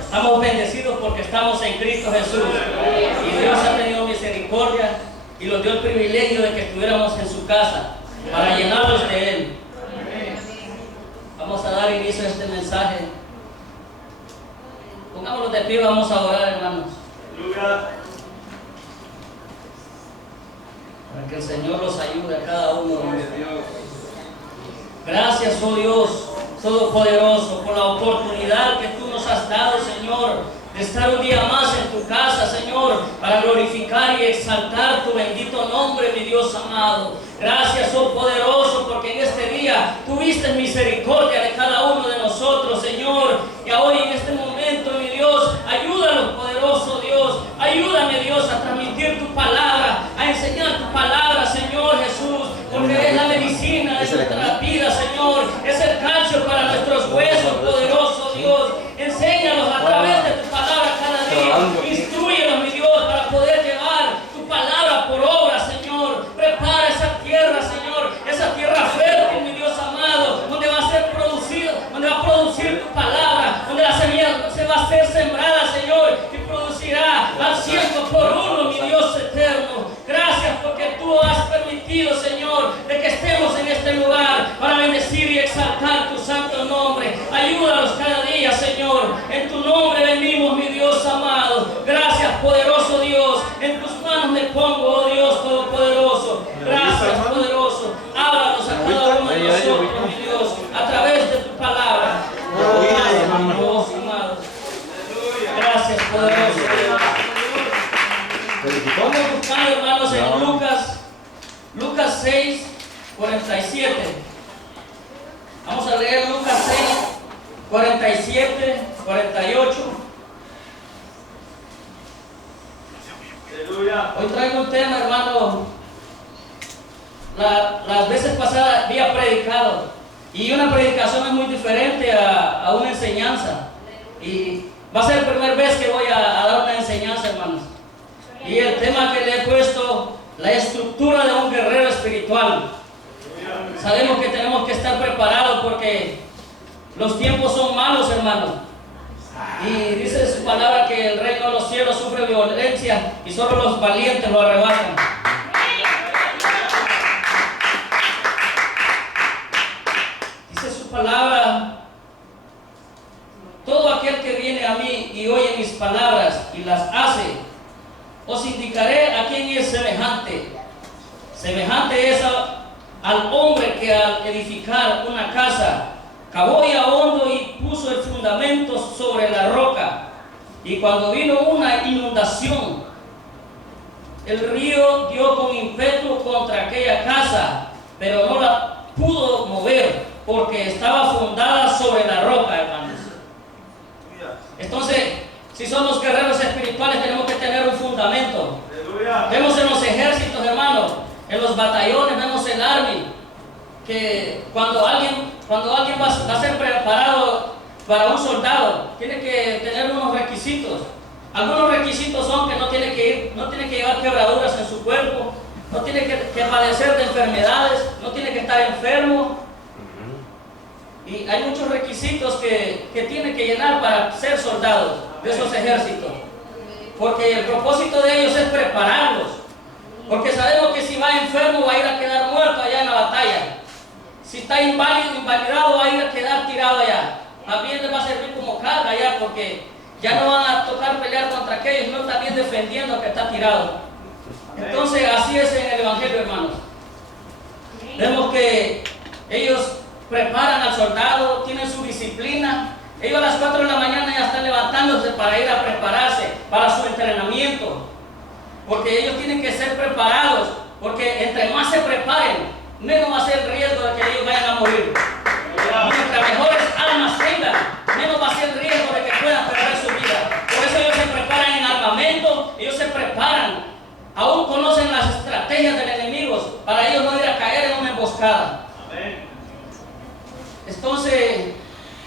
Estamos bendecidos porque estamos en Cristo Jesús. Y Dios ha tenido misericordia y nos dio el privilegio de que estuviéramos en su casa para llenarnos de Él. Vamos a dar inicio a este mensaje. Pongámonos de pie, vamos a orar, hermanos. Para que el Señor los ayude a cada uno de nosotros. Gracias, oh Dios Todopoderoso, por la oportunidad que tú nos has dado, Señor, de estar un día más en tu casa, Señor, para glorificar y exaltar tu bendito nombre, mi Dios amado. Gracias, oh poderoso, porque en este día tuviste misericordia de cada uno de nosotros, Señor. Y hoy en este momento, mi Dios, ayúdanos, poderoso Dios. Ayúdame, Dios, a transmitir tu palabra, a enseñar tu palabra, Señor Jesús, porque es la medicina de nuestra vida, Señor. Es el calcio para nuestros huesos, poderoso Dios. Enséñanos a través de tu palabra cada día. Instrúyenos, mi Dios, para poder llevar tu palabra por obra, Señor. Prepara esa tierra, Señor, esa tierra fértil, mi Dios amado, donde va a ser producido, donde va a producir tu palabra, donde la semilla se va a ser sembrada, Señor, y producirá al 100 por 1, mi Dios eterno. Gracias porque tú has permitido, Señor, de que estemos en este lugar para bendecir y exaltar tu santo nombre. Ayúdanos cada día, Señor. En tu nombre venimos, mi Dios amado. Gracias, poderoso Dios. En tus manos me pongo, oh Dios Todopoderoso. Gracias, poderoso. Háblanos a cada uno de nosotros, mi Dios, a través de tu palabra. Gracias, mi Dios amado. Gracias, poderoso Dios. Vamos buscando, hermanos, en Lucas 6, 47. Vamos a leer Lucas 6, 47, 48. Hoy traigo un tema, hermano. Las veces pasadas había predicado, y una predicación es muy diferente a una enseñanza. Y va a ser la primera vez que voy a dar una enseñanza, hermanos. Y el tema que le he puesto, la estructura de un guerrero espiritual. Sabemos que tenemos que estar preparados porque los tiempos son malos, hermanos. Y dice su palabra que el reino de los cielos sufre violencia y solo los valientes lo arrebatan. Dice su palabra: todo aquel que viene a mí y oye mis palabras y las hace, os indicaré a quién es semejante. Semejante es al hombre que al edificar una casa cavó y ahondo y puso el fundamento sobre la roca. Y cuando vino una inundación, el río dio con ímpetu contra aquella casa, pero no la pudo mover porque estaba fundada sobre la roca, hermanos. Entonces, si somos guerreros espirituales, tenemos que tener un fundamento. Vemos en los ejércitos, hermanos, en los batallones, vemos el army, que cuando alguien va a ser preparado para un soldado, tiene que tener unos requisitos. Algunos requisitos son que no tiene que llevar quebraduras en su cuerpo, no tiene que padecer de enfermedades, no tiene que estar enfermo. Y hay muchos requisitos que tiene que llenar para ser soldados de esos ejércitos, porque el propósito de ellos es prepararlos, porque sabemos que si va enfermo va a ir a quedar muerto allá en la batalla. Si está invalidado va a ir a quedar tirado allá. También les va a servir como carga allá, porque ya no van a tocar pelear contra aquellos, no también defendiendo al que está tirado. Entonces así es en el evangelio, hermanos. Vemos que ellos preparan al soldado, tienen su disciplina. Ellos a las 4 de la mañana ya están levantándose para ir a prepararse para su entrenamiento, porque ellos tienen que ser preparados, porque entre más se preparen, menos va a ser el riesgo de que ellos vayan a morir. Mientras mejores armas tengan, menos va a ser el riesgo de que puedan perder su vida. Por eso ellos se preparan en armamento, ellos se preparan, aún conocen las estrategias del enemigo para ellos no ir a caer en una emboscada. Entonces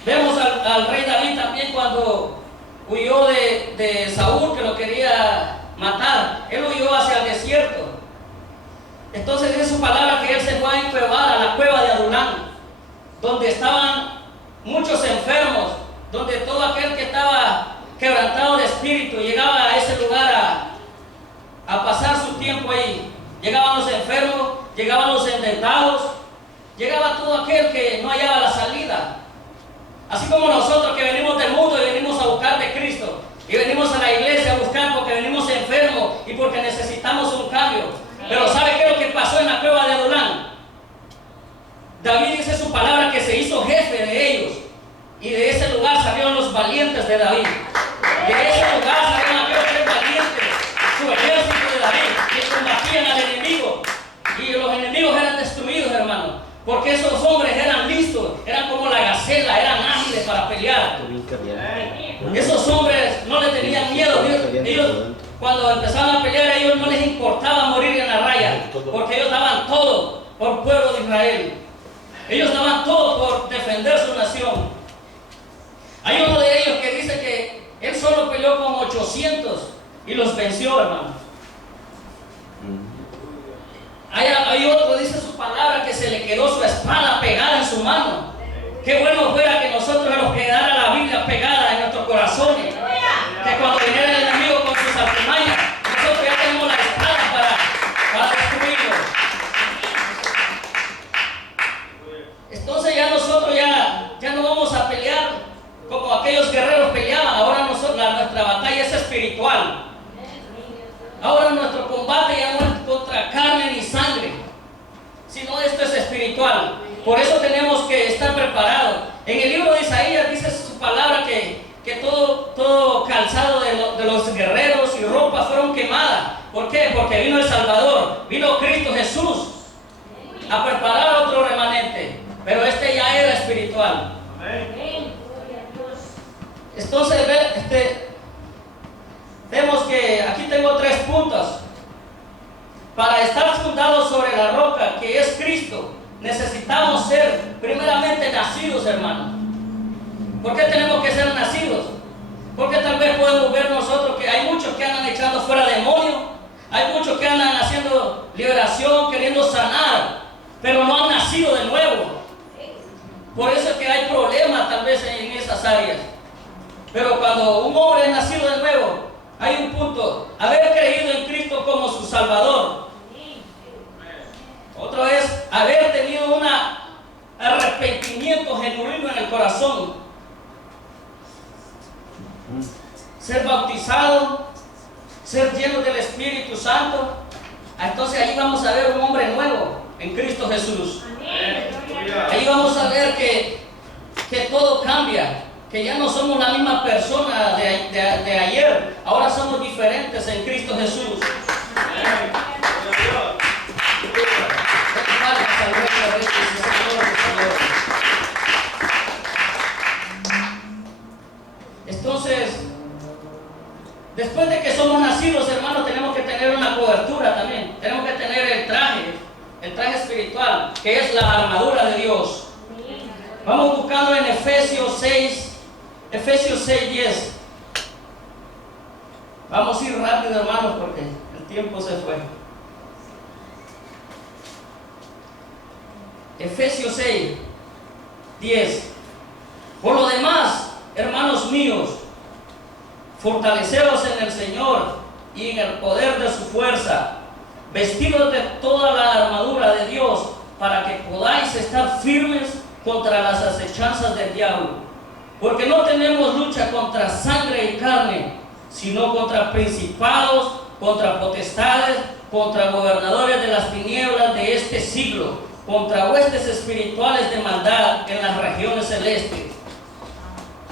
vemos al rey David también, cuando huyó de Saúl, que lo quería matar. Él huyó hacia el desierto. Entonces dice su palabra que él se fue a encuevar a la cueva de Adulán, donde estaban muchos enfermos, donde espíritu llegaba a ese lugar a pasar su tiempo ahí. Llegaban los enfermos, llegaban los endeudados, llegaba todo aquel que no hallaba la salida. Así como nosotros que venimos del mundo y venimos a buscar de Cristo, y venimos a la iglesia a buscar porque venimos enfermos y porque necesitamos un cambio. Pero ¿sabe qué es lo que pasó en la cueva de Adulán? David dice su palabra que se hizo jefe de ellos, y de ese lugar salieron los valientes de David. De ese lugar salieron aquellos tres valientes, su ejército de David, que combatían al enemigo, y los enemigos eran destruidos, hermano, porque esos hombres eran listos, eran como la gacela, eran ágiles para pelear. Esos hombres no le tenían miedo. Ellos, cuando empezaban a pelear, a ellos no les importaba morir en la raya, porque ellos daban todo por el pueblo de Israel. Ellos daban todo por defender su nación. Hay uno de ellos que dice que él solo peleó con 800 y los venció, hermano. Hay otro, dice su palabra, que se le quedó su espada pegada en su mano. Qué bueno fuera que nosotros nos quedara la Biblia pegada en nuestros corazones. Que cuando viniera el enemigo con sus artimañas, nosotros ya tenemos la espada para destruirlo. Entonces ya nosotros ya no vamos a pelear como aquellos guerreros peleaban. Ahora nuestra batalla es espiritual. Ahora nuestro combate ya no es contra carne ni sangre, sino esto es espiritual. Por eso tenemos que estar preparados. En el libro de Isaías dice su palabra que todo calzado de los guerreros y ropas fueron quemadas. ¿Por qué? Porque vino el Salvador, vino Cristo Jesús a preparar otro remanente, pero este ya era espiritual. Entonces vemos que aquí tengo 3 puntos. Para estar fundados sobre la roca que es Cristo, necesitamos ser primeramente nacidos, hermanos. ¿Por qué tenemos que ser nacidos? Porque tal vez podemos ver nosotros que hay muchos que andan echando fuera demonios, hay muchos que andan haciendo liberación, queriendo sanar, pero no han nacido de nuevo. Por eso es que hay problemas tal vez en esas áreas. Pero cuando un hombre es nacido de nuevo, hay un punto: haber creído en Cristo como su Salvador. Otro es haber tenido un arrepentimiento genuino en el corazón. Ser bautizado, ser lleno del Espíritu Santo. Entonces ahí vamos a ver un hombre nuevo en Cristo Jesús. Ahí vamos a ver que todo cambia, que ya no somos la misma persona de ayer, ahora somos diferentes en Cristo Jesús. Entonces, después de que somos nacidos, hermanos, tenemos que tener una cobertura también. Tenemos que tener el traje espiritual, que es la armadura de Dios. Vamos buscando en Efesios 6:10. Vamos a ir rápido, hermanos, porque el tiempo se fue. Efesios 6:10. Por lo demás, hermanos míos, fortaleceos en el Señor y en el poder de su fuerza, vestidos de toda la armadura de Dios, para que podáis estar firmes contra las acechanzas del diablo. Porque no tenemos lucha contra sangre y carne, sino contra principados, contra potestades, contra gobernadores de las tinieblas de este siglo, contra huestes espirituales de maldad en las regiones celestes.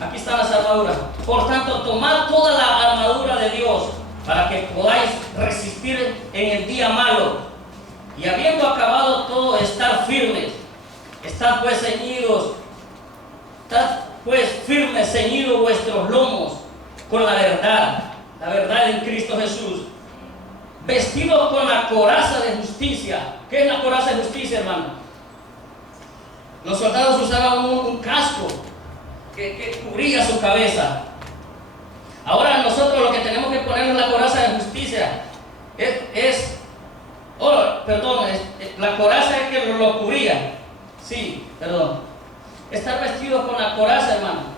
Aquí están las armaduras. Por tanto, tomad toda la armadura de Dios para que podáis resistir en el día malo, y habiendo acabado todo, estar firmes. Estad pues ceñidos, estad pues firmes, ceñidos vuestros lomos con la verdad en Cristo Jesús. Vestidos con la coraza de justicia. ¿Qué es la coraza de justicia, hermano? Los soldados usaban un casco que cubría su cabeza. Ahora nosotros lo que tenemos que poner en la coraza de justicia la coraza es que lo cubría. Sí, perdón. Estar vestido con la coraza, hermano.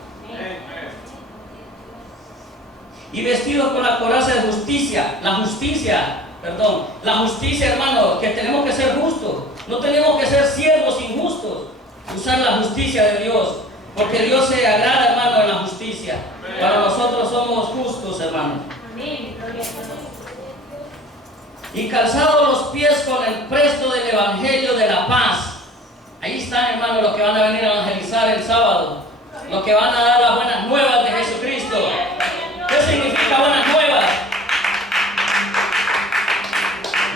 y vestidos con la coraza de justicia. La justicia, hermano, que tenemos que ser justos. No tenemos que ser siervos injustos. Usar la justicia de Dios. Porque Dios se agrada, hermano, en la justicia. Para nosotros somos justos, hermano. Y calzados los pies con el presto del Evangelio de la paz. Ahí están, hermano, los que van a venir a evangelizar el sábado. Los que van a dar las buenas nuevas de Jesucristo. ¿Qué significa buenas nuevas?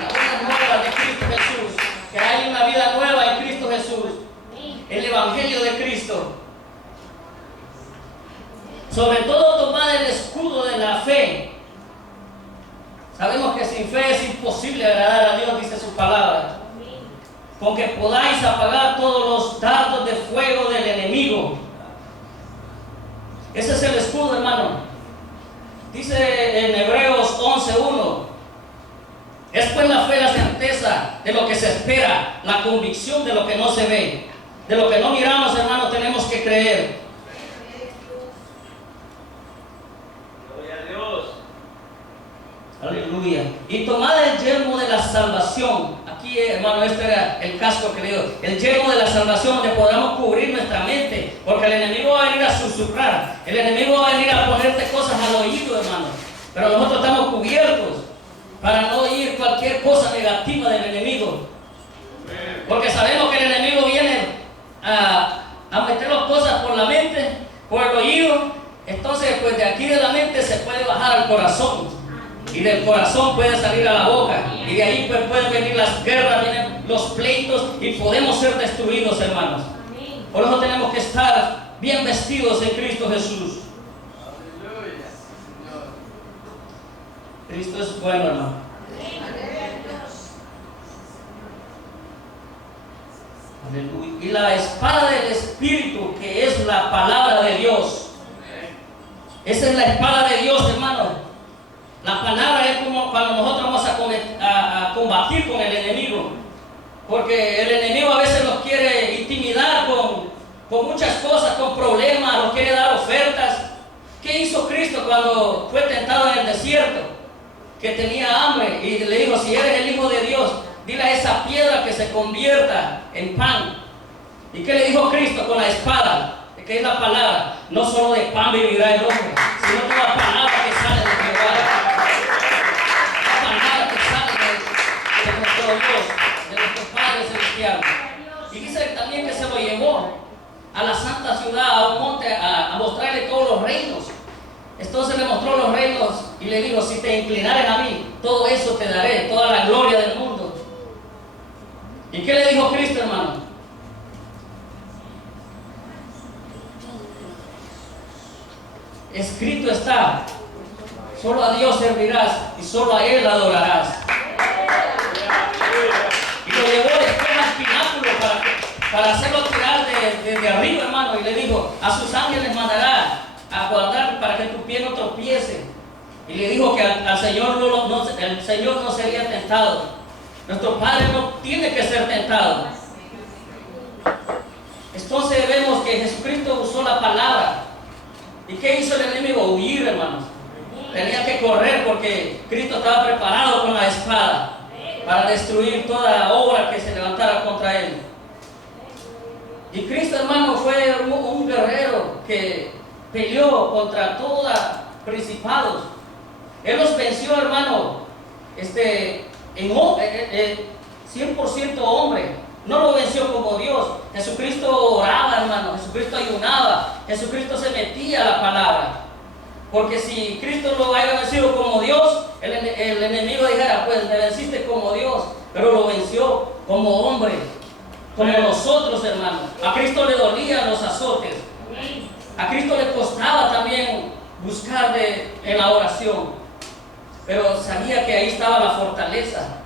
Las buenas nuevas de Cristo Jesús. Que hay una vida nueva en Cristo Jesús. El Evangelio de Cristo. Sobre todo tomad el escudo de la fe. Sabemos que sin fe es imposible agradar a Dios, dice su palabra. Con que podáis apagar todos los dardos de fuego del enemigo. Ese es el escudo, hermano. Dice en Hebreos 11:1. Es pues la fe la certeza de lo que se espera, la convicción de lo que no se ve. De lo que no miramos, hermano, tenemos que creer. Aleluya. Y tomad el yelmo de la salvación. Aquí, hermano, este era el casco que le dio. El yelmo de la salvación, donde podamos cubrir nuestra mente. Porque el enemigo va a venir a susurrar. El enemigo va a venir a ponerte cosas al oído, hermano. Pero nosotros estamos cubiertos para no oír cualquier cosa negativa del enemigo. Porque sabemos que el enemigo viene a meter las cosas por la mente, por el oído. Entonces, pues de aquí de la mente se puede bajar al corazón. Y del corazón puede salir a la boca. Y de ahí pues pueden venir las guerras, vienen los pleitos y podemos ser destruidos, hermanos. Por eso tenemos que estar bien vestidos en Cristo Jesús. Cristo es bueno, hermano. Aleluya. Y la espada del Espíritu, que es la palabra de Dios. Esa es la espada de Dios, hermano. La palabra es como cuando nosotros vamos a combatir con el enemigo. Porque el enemigo a veces nos quiere intimidar con muchas cosas, con problemas, nos quiere dar ofertas. ¿Qué hizo Cristo cuando fue tentado en el desierto? Que tenía hambre y le dijo, si eres el Hijo de Dios, dile a esa piedra que se convierta en pan. ¿Y qué le dijo Cristo con la espada? Que es la palabra. No solo de pan vivirá el hombre, sino de la palabra que sale de Jehová. La palabra que sale de nuestro Dios, de nuestro Padre Celestial. Y dice también que se lo llevó a la santa ciudad, a un monte, a mostrarle todos los reinos. Entonces le mostró los reinos y le dijo, si te inclinares a mí, todo eso te daré, toda la gloria del mundo. ¿Y qué le dijo Cristo, hermano? Escrito está, solo a Dios servirás y solo a Él adorarás. Y lo llevó después al pináculo para hacerlo tirar desde arriba, hermano, y le dijo, a sus ángeles mandará a guardar para que tu pie no tropiece. Y le dijo que al Señor el Señor no sería tentado. Nuestro Padre no tiene que ser tentado. Entonces vemos que Jesucristo usó la palabra. ¿Y qué hizo el enemigo? Huir, hermanos. Tenía que correr porque Cristo estaba preparado con la espada para destruir toda obra que se levantara contra él. Y Cristo, hermano, fue un guerrero que peleó contra todos principados. Él los venció, hermano, 100% hombre. No lo venció como Dios. Jesucristo oraba, hermano. Jesucristo ayunaba. Jesucristo se metía a la palabra. Porque si Cristo lo haya vencido como Dios, el enemigo dijera, pues me venciste como Dios. Pero lo venció como hombre, como nosotros, hermano. A Cristo le dolían los azotes. A Cristo le costaba también buscar en la oración. Pero sabía que ahí estaba la fortaleza.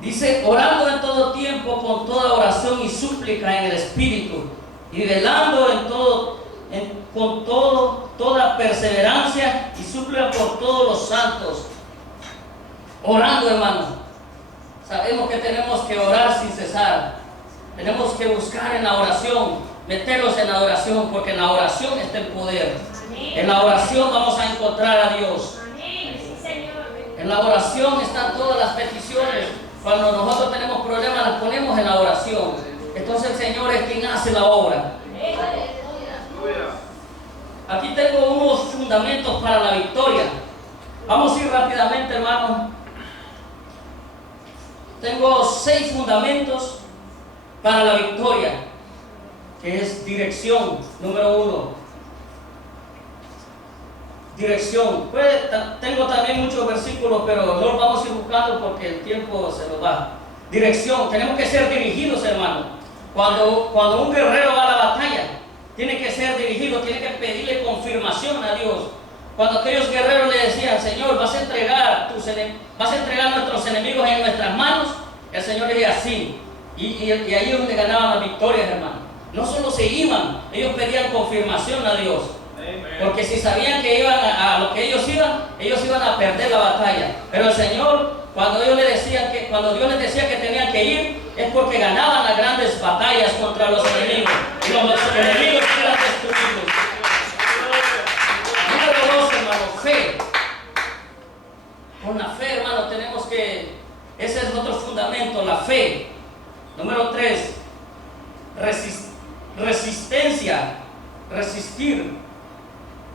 Dice, orando en todo tiempo con toda oración y súplica en el Espíritu, y velando con toda perseverancia y súplica por todos los santos. Orando, hermano. Sabemos que tenemos que orar sin cesar. Tenemos que buscar en la oración. meterlos en la oración, porque en la oración está el poder. En la oración vamos a encontrar a Dios. En la oración están todas las peticiones. Cuando nosotros tenemos problemas, las ponemos en la oración. Entonces el Señor es quien hace la obra. Aquí tengo unos fundamentos para la victoria. Vamos a ir rápidamente, hermano. Tengo 6 fundamentos para la victoria, que es dirección, número 1. Dirección. Pues, tengo también muchos versículos, pero no los vamos a ir buscando porque el tiempo se nos va. Dirección. Tenemos que ser dirigidos, hermano. Cuando un guerrero va a la batalla, tiene que ser dirigido, tiene que pedirle confirmación a Dios. Cuando aquellos guerreros le decían, Señor, vas a entregar nuestros enemigos en nuestras manos, el Señor le decía, sí. Y ahí es donde ganaban las victorias, hermano. No solo se iban, ellos pedían confirmación a Dios. Porque si sabían que iban a lo que ellos iban a perder la batalla. Pero el Señor, cuando Dios les decía que tenían que ir, es porque ganaban las grandes batallas contra los enemigos. Y los enemigos eran destruidos. Número 2, hermano, fe. Con la fe, hermano, tenemos que... Ese es otro fundamento, la fe. Número 3, resistencia. Resistir.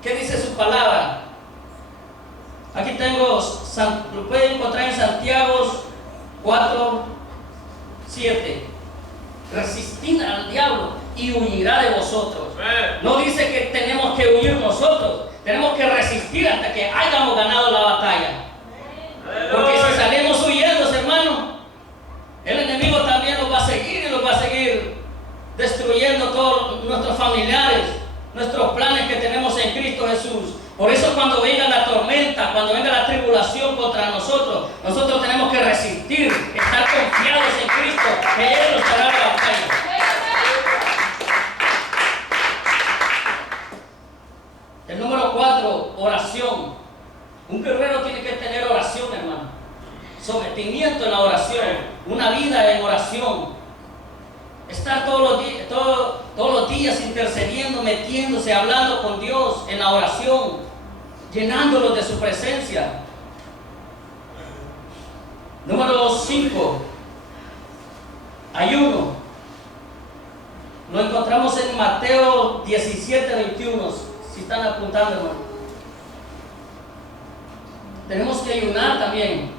¿Qué dice su palabra? Aquí tengo, lo pueden encontrar en Santiago 4:7. Resistid al diablo y huirá de vosotros. No dice que tenemos que huir nosotros, tenemos que resistir hasta que hayamos ganado la batalla. Porque si salimos huyendo, hermano, el enemigo también nos va a seguir y nos va a seguir destruyendo todos nuestros familiares, nuestros planes que tenemos en Cristo Jesús. Por eso cuando venga la tormenta, cuando venga la tribulación contra nosotros, nosotros tenemos que resistir, estar confiados en Cristo, que Él nos dará la batalla. El número 4, oración. Un guerrero tiene que tener oración, hermano. Sometimiento en la oración, una vida en oración. Estar todos los días intercediendo, metiéndose, hablando con Dios en la oración, llenándolos de su presencia. Número 5, ayuno. Lo encontramos en Mateo 17:21. Si están apuntando, hermano. Tenemos que ayunar también.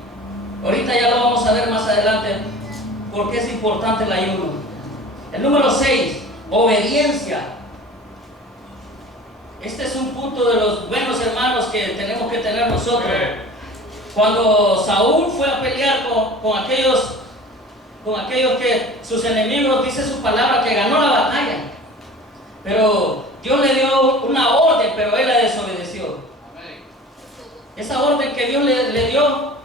Ahorita ya lo vamos a ver más adelante, porque es importante el ayuno. El número 6, obediencia. Este es un punto de los buenos, hermanos, que tenemos que tener nosotros. Cuando Saúl fue a pelear con aquellos que sus enemigos, dice su palabra que ganó la batalla. Pero Dios le dio una orden, pero él la desobedeció. Esa orden que Dios le dio,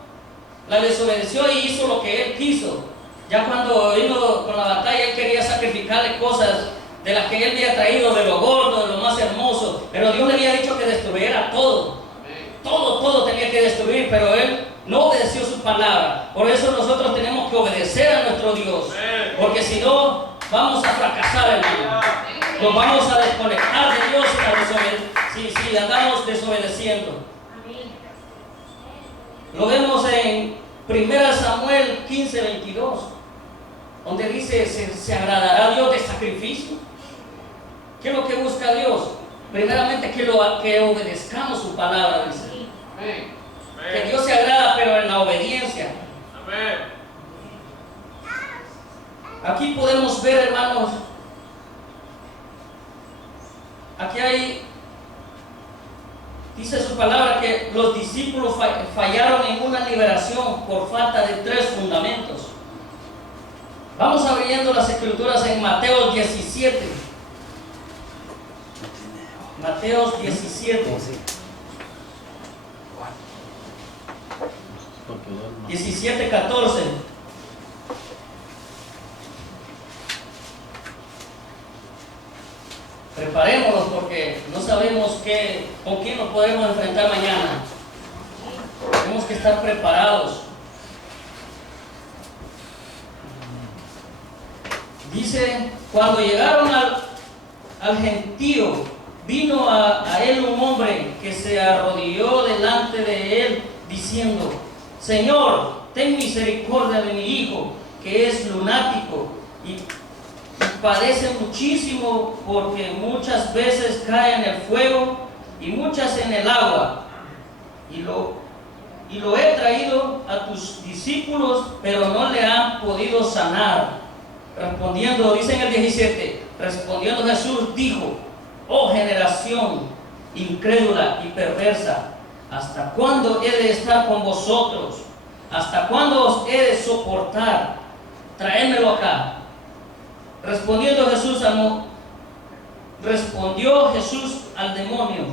la desobedeció y hizo lo que él quiso. Ya cuando vino con la batalla, él quería sacrificarle cosas de las que él había traído, de lo gordo, de lo más hermoso. Pero Dios le había dicho que destruyera todo. Todo tenía que destruir, pero él no obedeció su palabra. Por eso nosotros tenemos que obedecer a nuestro Dios. Porque si no, vamos a fracasar, hermano. Nos vamos a desconectar de Dios si andamos desobedeciendo. Lo vemos en 1 Samuel 15:22. Donde dice, ¿se agradará Dios de sacrificio? ¿Qué es lo que busca Dios? Primeramente que obedezcamos su palabra, dice. Que Dios se agrada, pero en la obediencia. Aquí podemos ver, hermanos, aquí dice su palabra que los discípulos fallaron en una liberación por falta de 3 fundamentos. Vamos abriendo las escrituras en Mateo 17. Mateo 17. 17:14. Preparémonos porque no sabemos con quién nos podemos enfrentar mañana. Tenemos que estar preparados. Dice, cuando llegaron al gentío, vino a él un hombre que se arrodilló delante de él, diciendo: Señor, ten misericordia de mi hijo, que es lunático y padece muchísimo, porque muchas veces cae en el fuego y muchas en el agua. Y lo he traído a tus discípulos, pero no le han podido sanar. Respondiendo, dice en el 17, respondiendo Jesús dijo: oh generación incrédula y perversa, ¿hasta cuándo he de estar con vosotros? ¿Hasta cuándo os he de soportar? Traédmelo acá. Respondió Jesús al demonio,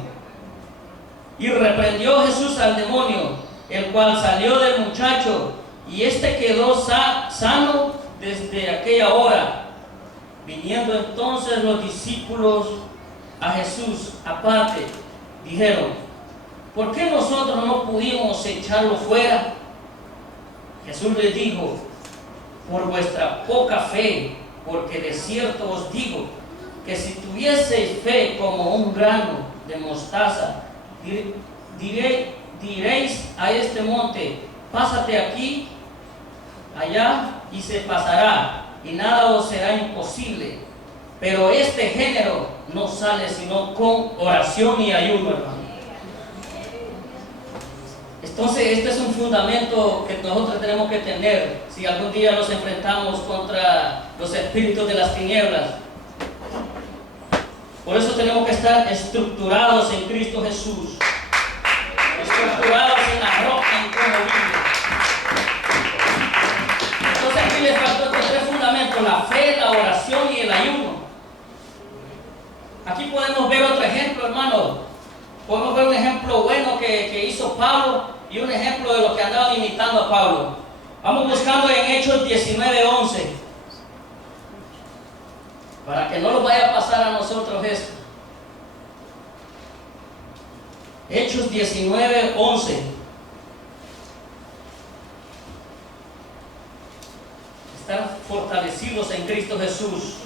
y reprendió Jesús al demonio, el cual salió del muchacho, y éste quedó sano desde aquella hora. Viniendo entonces los discípulos a Jesús aparte, dijeron: ¿por qué nosotros no pudimos echarlo fuera? Jesús les dijo: por vuestra poca fe, porque de cierto os digo que si tuvieseis fe como un grano de mostaza, diréis a este monte: pásate aquí, allá, y se pasará, y nada os será imposible. Pero este género no sale sino con oración y ayuno, hermano. Entonces, este es un fundamento que nosotros tenemos que tener si algún día nos enfrentamos contra los espíritus de las tinieblas. Por eso tenemos que estar estructurados en Cristo Jesús, estructurados en la roca inconmovible. Entonces aquí les faltó estos tres fundamentos: la fe, la oración y el ayuno. Aquí podemos ver otro ejemplo, hermano. Podemos ver un ejemplo bueno que hizo Pablo y un ejemplo de lo que andaban imitando a Pablo. Vamos buscando en Hechos 19:11, para que no nos vaya a pasar a nosotros esto. Hechos 19:11. Están fortalecidos en Cristo Jesús,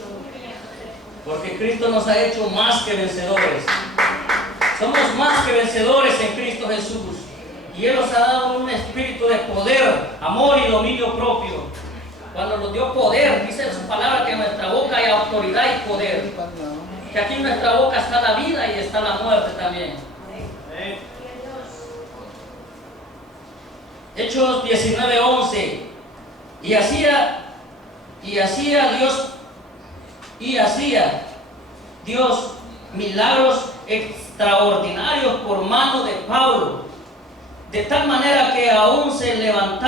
porque Cristo nos ha hecho más que vencedores. Somos más que vencedores en Cristo Jesús, y Él nos ha dado un espíritu de poder, amor y dominio propio. Cuando nos dio poder, dice en su palabra que en nuestra boca hay autoridad y poder, que aquí en nuestra boca está la vida y está la muerte también. Hechos 19:11. Y hacía Dios milagros extraordinarios por mano de Pablo, de tal manera que aún se llevaban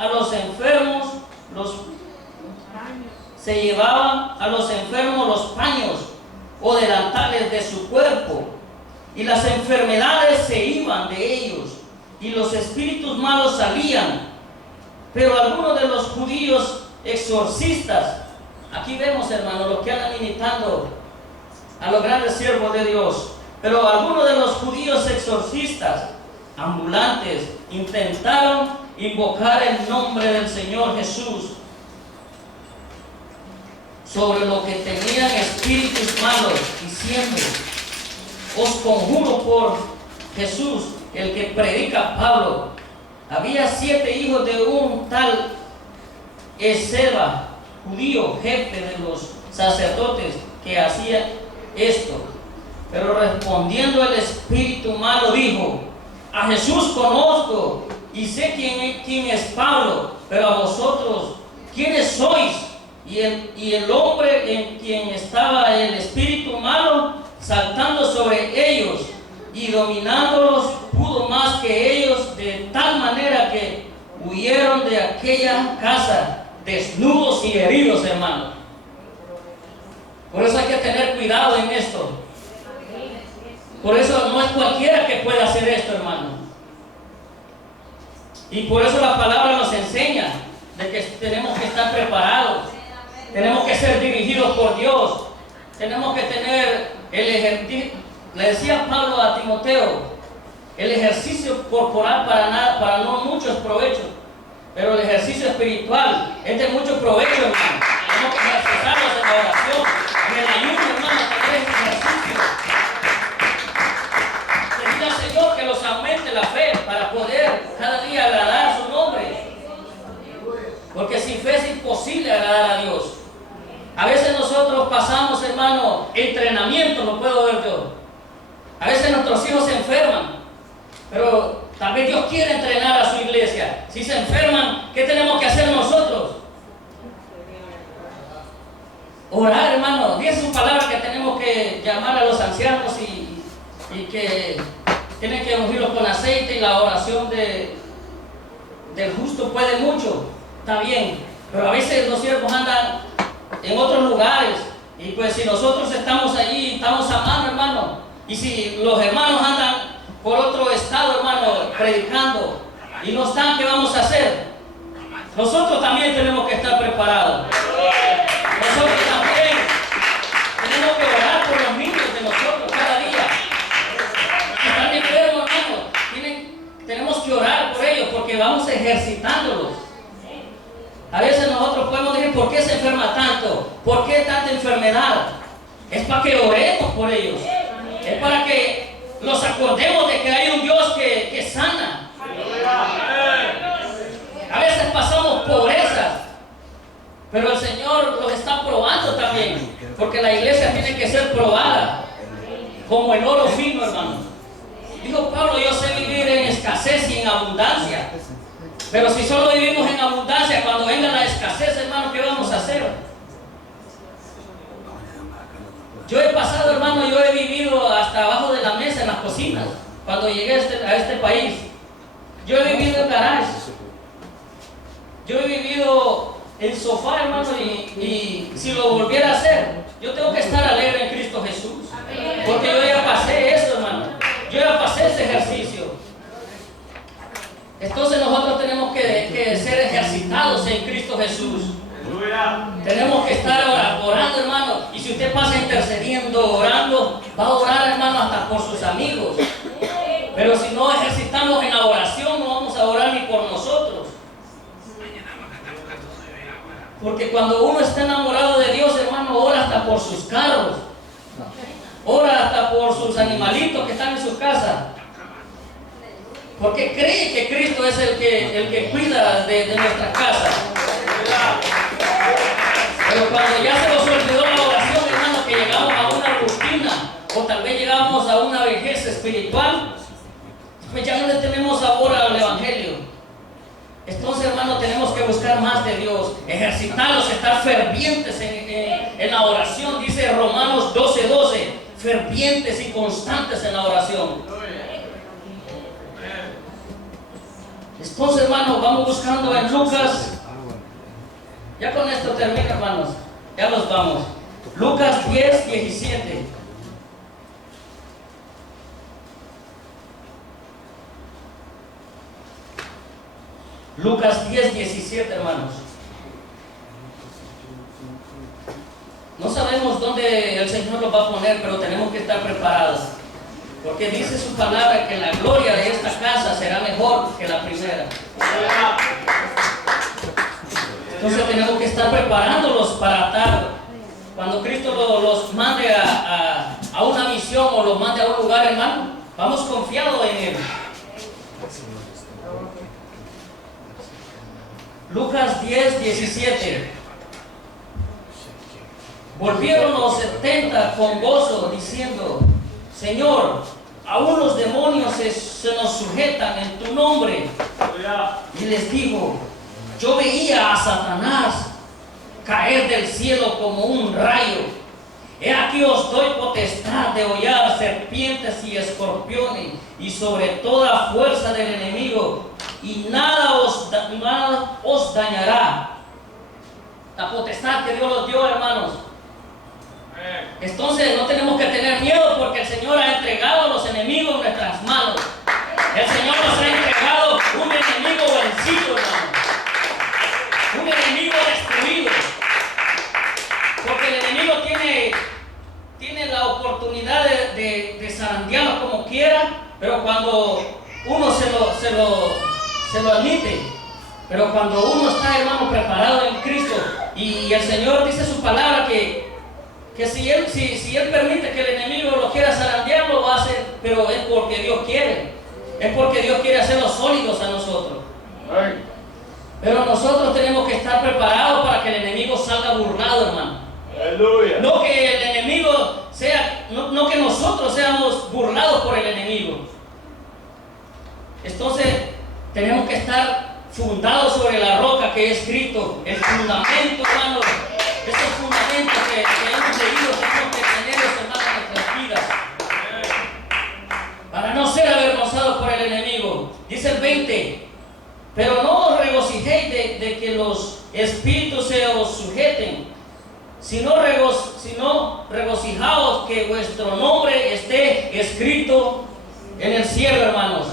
a los enfermos los paños o delantales de su cuerpo, y las enfermedades se iban de ellos, y los espíritus malos salían. Pero algunos de los judíos exorcistas, aquí vemos, hermanos, los que andan imitando a los grandes siervos de Dios, pero algunos de los judíos exorcistas ambulantes intentaron invocar el nombre del Señor Jesús sobre lo que tenían espíritus malos, diciendo: os conjuro por Jesús, el que predica Pablo. Había 7 hijos de un tal Esceva, judío, jefe de los sacerdotes, que hacía esto. Pero respondiendo el espíritu malo dijo: a Jesús conozco y sé quién es Pablo, pero a vosotros, ¿quiénes sois? Y el hombre en quien estaba el espíritu malo, saltando sobre ellos y dominándolos, pudo más que ellos, de tal manera que huyeron de aquella casa desnudos y heridos, hermanos. Por eso hay que tener cuidado en esto. Por eso no es cualquiera que pueda hacer esto, hermano. Y por eso la palabra nos enseña de que tenemos que estar preparados, tenemos que ser dirigidos por Dios, tenemos que tener el ejercicio. Le decía Pablo a Timoteo: el ejercicio corporal para no muchos provechos, pero el ejercicio espiritual es de mucho provecho, hermano. Tenemos que ejercitarnos, en la oración, en el ayuno, hermano, tener ese ejercicio. Pedir al Señor que los aumente la fe para poder cada día agradar su nombre. Porque sin fe es imposible agradar a Dios. A veces nosotros pasamos, hermano, entrenamiento, lo puedo ver yo. A veces nuestros hijos se enferman, pero tal vez Dios quiere entrenar a su iglesia. Si se enferman, ¿qué tenemos que hacer nosotros? Orar, hermano. Dice su palabra que tenemos que llamar a los ancianos y que tienen que ungirlos con aceite, y la oración del justo puede mucho. Está bien, pero a veces los siervos andan en otros lugares, y pues si nosotros estamos allí, estamos amando, hermano, y si los hermanos andan por otro estado, hermano, predicando y no están, ¿qué vamos a hacer? Nosotros también tenemos que estar preparados. Nosotros también tenemos que orar por los niños de nosotros cada día. Si están enfermos, hermano, tenemos que orar por ellos porque vamos ejercitándolos. A veces nosotros podemos decir, ¿por qué se enferma tanto? ¿Por qué tanta enfermedad? Es para que oremos por ellos. Es para que nos acordemos de que hay un Dios que sana. A veces pasamos pobrezas, pero el Señor los está probando también, porque la iglesia tiene que ser probada, como el oro fino, hermano. Dijo Pablo, yo sé vivir en escasez y en abundancia. Pero si solo vivimos en abundancia, cuando venga la escasez, hermano, ¿qué vamos a hacer? Yo he pasado, hermano, yo he vivido hasta abajo de la mesa en las cocinas, cuando llegué a este país. Yo he vivido en garajes. Yo he vivido en sofá, hermano, y si lo volviera a hacer, yo tengo que estar alegre en Cristo Jesús. Porque yo ya pasé eso, hermano. Yo ya pasé ese ejercicio. Entonces nosotros tenemos que ser ejercitados en Cristo Jesús. Tenemos que estar orando, hermano. Y si usted pasa intercediendo, orando, va a orar, hermano, hasta por sus amigos. Pero si no ejercitamos en la oración, no vamos a orar ni por nosotros. Porque cuando uno está enamorado de Dios, hermano, ora hasta por sus carros. Ora hasta por sus animalitos que están en su casa. Porque cree que Cristo es el que cuida de nuestra casa. Pero cuando ya se nos olvidó la oración, hermano, que llegamos a una rutina, o tal vez llegamos a una vejez espiritual, pues ya no le tenemos sabor al Evangelio. Entonces, hermano, tenemos que buscar más de Dios, ejercitarlos, estar fervientes en la oración. Dice Romanos 12:12, fervientes y constantes en la oración. Entonces, hermano, vamos buscando en Lucas. Ya con esto termino, hermanos. Ya nos vamos. Lucas 10:17. Lucas 10:17, hermanos. No sabemos dónde el Señor los va a poner, pero tenemos que estar preparados. Porque dice su palabra que la gloria de esta casa será mejor que la primera. Entonces tenemos que estar preparándolos para estar. Cuando Cristo los mande a una misión o los mande a un lugar, hermano, vamos confiados en Él. Lucas 10:17. Volvieron los 70 con gozo, diciendo: Señor, aún los demonios se nos sujetan en tu nombre. Y les dijo: yo veía a Satanás caer del cielo como un rayo. He aquí os doy potestad de hollar serpientes y escorpiones y sobre toda fuerza del enemigo, y nada os dañará. La potestad que Dios nos dio, hermanos. Entonces no tenemos que tener miedo, porque el Señor ha entregado a los enemigos en nuestras manos. El Señor nos ha entregado un enemigo vencido, hermano. Un enemigo destruido. Porque el enemigo tiene la oportunidad de zarandearlo como quiera, pero cuando uno se lo admite, Pero cuando uno está, hermano, preparado en Cristo, y el Señor dice su palabra que si él permite que el enemigo lo quiera zarandear, lo va a hacer, pero es porque Dios quiere. Es porque Dios quiere hacernos sólidos a nosotros. Pero nosotros tenemos que estar preparados para que el enemigo salga burlado, hermano. Aleluya. No que el enemigo sea, no que nosotros seamos burlados por el enemigo. Entonces, tenemos que estar fundados sobre la roca que es Cristo, el fundamento, hermano. Esos fundamentos que hemos leído tenemos que tenerlos, hermano, en nuestras vidas, para no ser avergonzados por el enemigo. Dice el 20: pero no os regocijéis de que los espíritus se os sujeten, sino regocijaos que vuestro nombre esté escrito en el cielo, hermanos.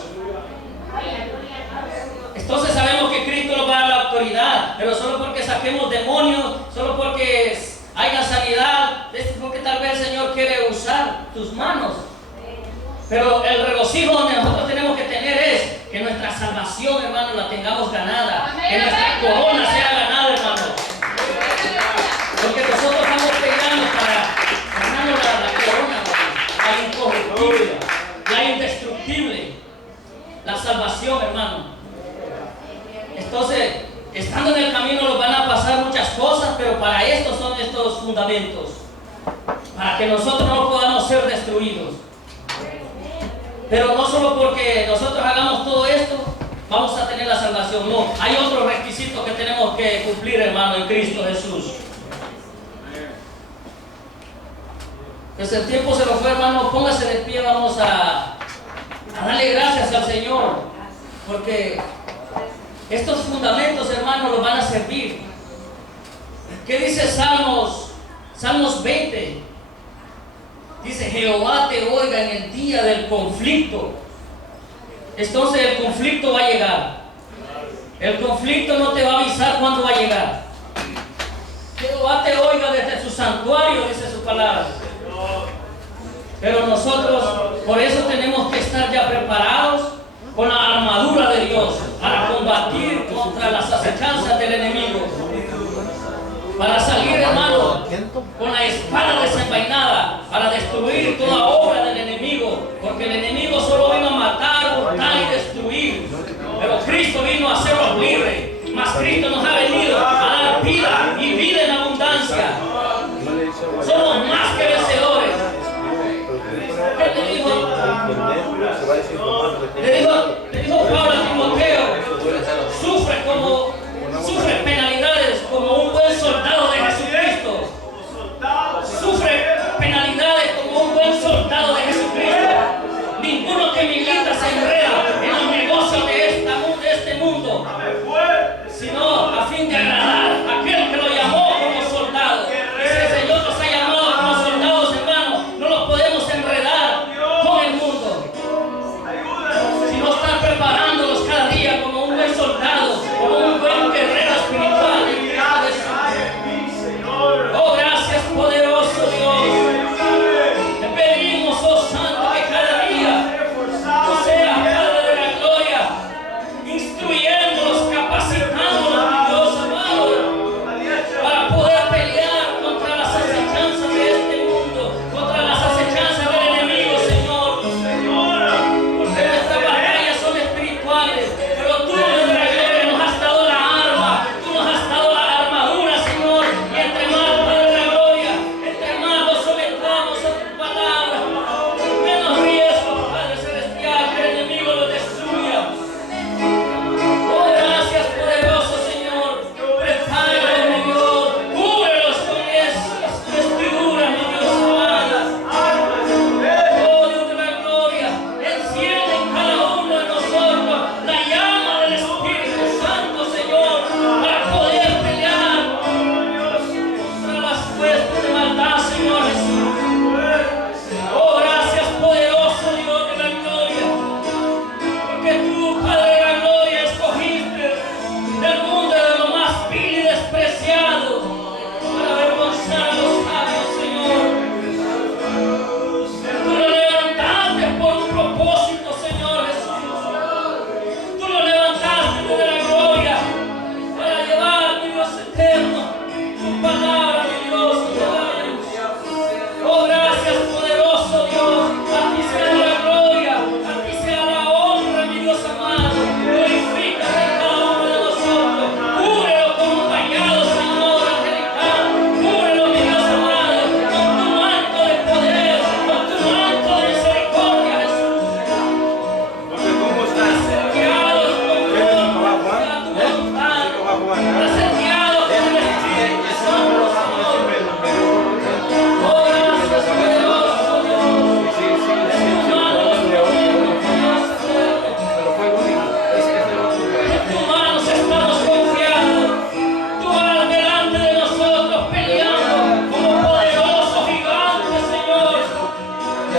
Entonces sabemos que Cristo nos va a dar la autoridad, pero solo porque saquemos demonios, solo porque haya sanidad, es porque tal vez el Señor quiere usar tus manos. Pero el regocijo donde nosotros tenemos que tener es que nuestra salvación, hermano, la tengamos ganada, que nuestra corona sea ganada, hermano. Porque nosotros estamos peleando para ganarnos la corona, la incorruptible, la indestructible, la salvación, hermano. Entonces, estando en el camino nos van a pasar muchas cosas, pero para esto son estos fundamentos, para que nosotros no podamos ser destruidos. Pero no solo porque nosotros hagamos todo esto, vamos a tener la salvación. No, hay otros requisitos que tenemos que cumplir, hermano, en Cristo Jesús. Pues el tiempo se nos fue, hermano. Póngase de pie, vamos a darle gracias al Señor, porque estos fundamentos, hermano, los van a servir. ¿Qué dice Salmos 20? Dice: Jehová te oiga en el día del conflicto. Entonces el conflicto va a llegar. El conflicto no te va a avisar cuándo va a llegar. Jehová te oiga desde su santuario, dice su palabra. Pero nosotros, por eso tenemos que estar ya preparados con la armadura de Dios para combatir contra las acechanzas del enemigo. Para salir, hermano, con la espada desenvainada, para destruir toda obra del enemigo, porque el enemigo solo vino a matar, hurtar y destruir, pero Cristo vino a hacernos libres. Mas Cristo nos ha venido a dar vida y vida en abundancia. Somos más que vencedores. ¿Qué le dijo? Le dijo Pablo a Timoteo: sufre penalidades como un buen soldado de Jesucristo. Sufre penalidades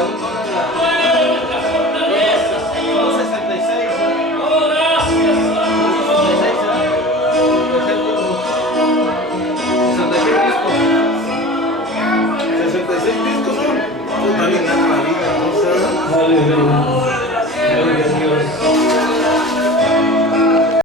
eres nuestra fortaleza, Señor. 66. Oh, gracias, Santo Dios. 66 discos son. Está bien, la vida, ¿no? Aleluya.